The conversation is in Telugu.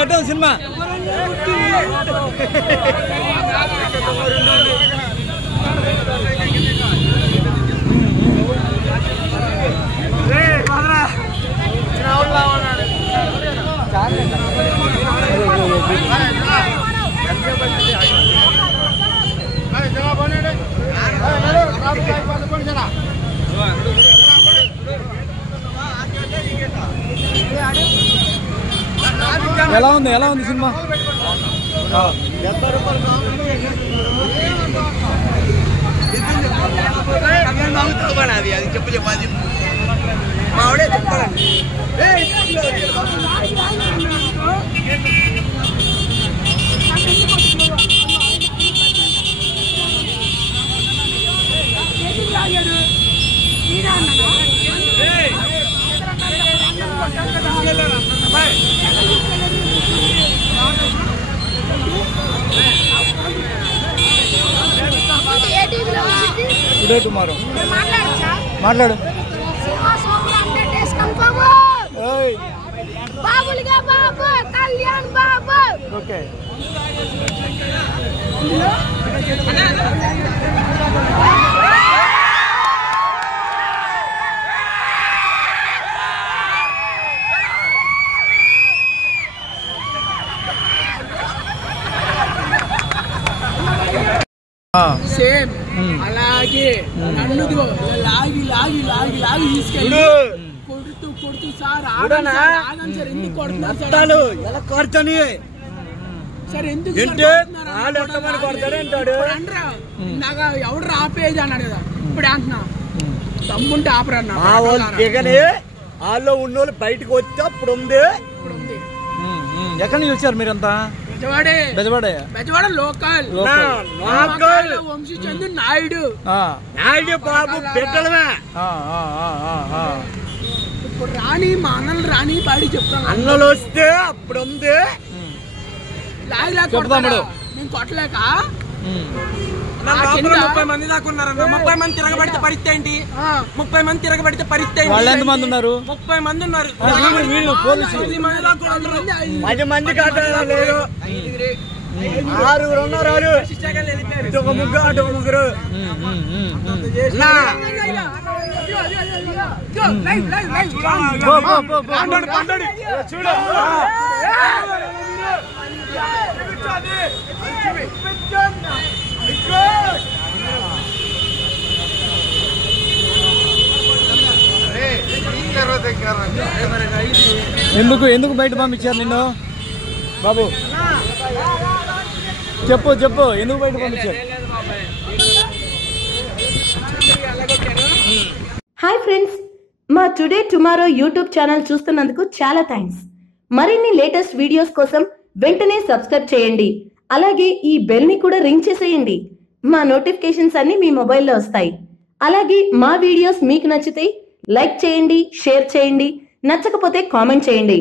అడ్డం సినిమా ఎలా ఉంది సినిమా? అది చెప్పు మావిడే చెప్పాలండి. టుడే టుమారో మాట్లాడు. ఓకే సేమ్ అలాగే నన్ను లాగి లాగి లాగి లాగి తీసుకెళ్ళి కొడుతూ సార్ ఆగండి సార్ ఎందుకు కొడుతున్నారు ఎలా కొడతాని సార్ ఎందుకు ఇందాక ఎవడు ఆపేది అన్నాడు కదా ఇప్పుడు అంటున్నా తమ్ముంటే ఆపరన్నా వాళ్ళు ఉన్నోళ్ళు బయటకు వచ్చి అప్పుడు ఉంది. ఎక్కడి నుంచి వచ్చారు మీరంతా? బెజవాడ లోకల్ వంశీ చంద్ర నాయుడు బాబు బిడ్డలమే. ఇప్పుడు రాని మా అన్నలు రాని పాడి చెప్తాను. అన్నలు వస్తే అప్పుడు ఉంది. మేము కొట్టలేక 30 మంది దాకా ఉన్నారన్న. 30 మంది తిరగబడితే పరిస్థితి ఏంటి? 30 మంది తిరగబడితే పరిస్థితి ఏంటి? వాళ్ళు ఎంతమంది ఉన్నారు? 30 మంది ఉన్నారు. 10 మంది కాదు 6 ఉన్నారు. ఒక ముగ్గురు అటు ఒక ముగ్గురు. చూడు ఎందుకు బయట పంపించారు నిన్ను బాబు? చెప్పు ఎందుకు బయట పంపించారు? హాయ్ ఫ్రెండ్స్, మా టుడే టుమారో యూట్యూబ్ ఛానల్ చూస్తున్నందుకు చాలా థ్యాంక్స్. మరిన్ని లేటెస్ట్ వీడియోస్ కోసం వెంటనే సబ్స్క్రైబ్ చేయండి. అలాగే ఈ బెల్ ని కూడా రింగ్ చేసేయండి. మా నోటిఫికేషన్స్ అన్ని మీ మొబైల్లో వస్తాయి. అలాగే మా వీడియోస్ మీకు నచ్చితే లైక్ చేయండి, షేర్ చేయండి, నచ్చకపోతే కామెంట్ చేయండి.